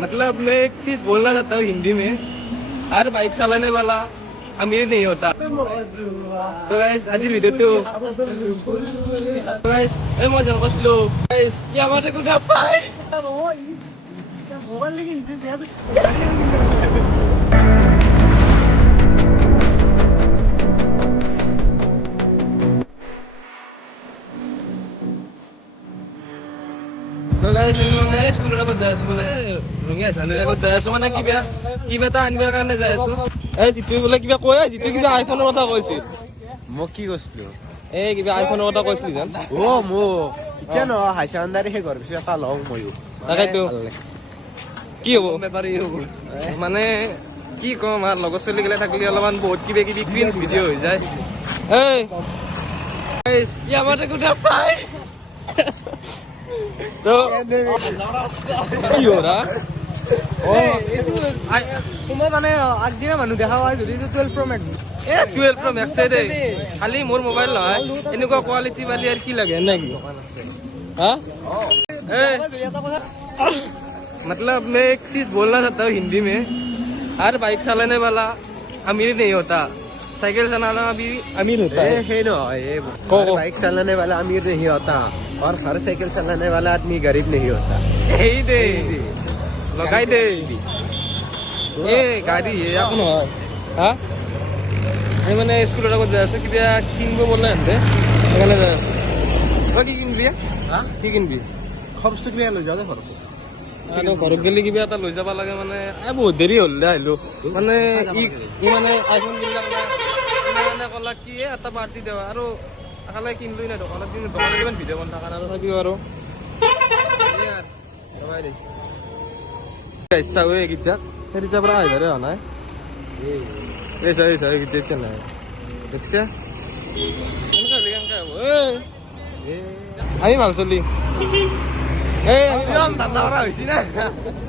मतलब मैं एक चीज बोलना चाहता हूँ हिंदी में, हर बाइक चलाने वाला अमीर नहीं होता। तो गाइस आज वीडियो तो गाइस मैं जान कसलो गाइस या माटे कुठे फाय मोबाइल लेके इसे तो गाइस मैं स्कूल रे जाय आছো মানে রঙিয়া জানে রে যাই আছো মানে কিবা এটা আনবাৰ কাৰণে যাই আছো। এই জিতু বলে কিবা কয় জিতু কিবা আইফোনৰ কথা কৈছিল মই কি কৈছিলো এই কিবা আইফোনৰ কথা কৈছিল জান ও মোক এতিয়া ন হাইচান্দাৰি হে ঘৰ পিছে এটা লওঁ ময়ো তাকেতো কি হ'ব মানে কি কম আৰু লগৰ চলি গলে থাকিলে অলপমান বহুত কিবা কিবি ক্ৰিঞ্জ ভিডিঅ' হৈ যায়। এই গাইস ইয়ামাতে কুঠা চাই তো কি हो रहा তোমাৰ মানে আগদিনা মানুহ দেখা হয় যদি 12 Pro Max 12 Pro Max দে খালি মোৰ মোবাইল নহয় এনেকুৱা কোৱালিটি वाली আর কি লাগে নাকি हां मतलब मैं एक चीज बोलना चाहता हूँ हिंदी में, हर बाइक चलाने वाला अमीर नहीं होता, साइकिल चलाना भी अमीर होता है। है ना ये बाइक चलाने वाला अमीर नहीं होता और हर साइकिल चलाने वाला आदमी गरीब नहीं होता। यही दे लगाई दे ये गाड़ी ये आप নহয় হ্যাঁ আমি মানে স্কুলৰ আগত যাই আছো কিবা কিনিব বলে আনতে এখানে যাই আছো তই কি কিনবি হ্যাঁ কি কিনবি খৰচটো কিমান লৈ যাও ঘৰত আৰু ঘৰত গেলি কিবা এটা লৈ যাব লাগে মানে বহুত দেৰি হ'ল দে আহিলো মানে ই মানে আইফোন কিনলাক না মানে কলা কি এটা পাৰ্টি দেৱা আৰু আকালে কিনলই না দোকানত কিন্তু দোকানত কিমান ভিডিঅ' বন থাকা না থাকিব আৰু ইচ্ছা হৈ গিতা সেটা পৰা আহিবাৰে হোৱা নাই এই চাই গিতা নাই দেখছা আমি ভাল চলি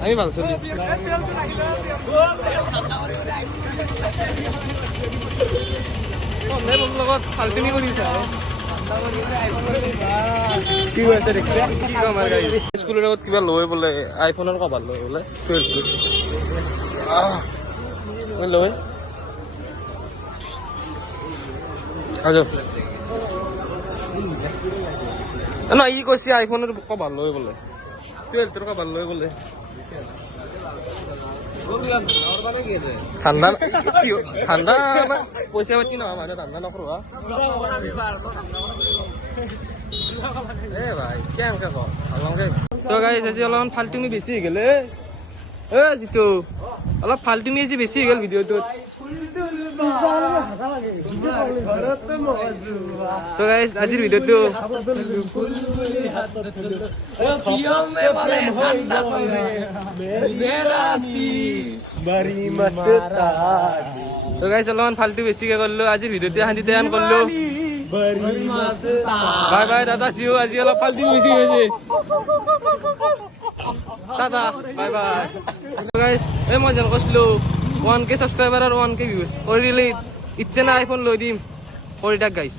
আমি ভাল চলি লগত ফাল্টিনি কৰিছা কি কৈছে দেখছে কি কম আৰু গাইছ স্কুলৰ আগত কিবা লৈ বোলে আইফোনৰ কভাৰ লৈ বোলে 12 লৈ আজো না ই কৈছে আইফোনের কভার লই বলে 12 এর কভার লই বলে ঠান্ডা ঠান্ডা পয়সা পাচ্ছি না মানে ঠান্ডা নকরবা এ ভাই কেন কে কর আলঙ্গে তো গাইস আজি অলপমান ফাল্টিমি বেছি হৈ গেলে এ জিতু অলপ ফাল্টিমি আজি বেছি হৈ গেল ভিডিওটোত তো গাইস আজিৰ ভিডিওটো তো গাইস অলপমান ফাল্টু বেছিকে কৰিলো আজিৰ ভিডিওটো শান্তিতে আন কৰিলো বাই বাই দাদা চিও আজি অলপ ফাল্টু বেছি হৈছে দাদা বাই বাই তো গাইস মই জান কৈছিলো 1K সাবস্ক্রাইবার আর 1K ভিউজ কৰি দিলে ইচ্ছে না আইফোন লৈ দিম কৰি থাক গাইস।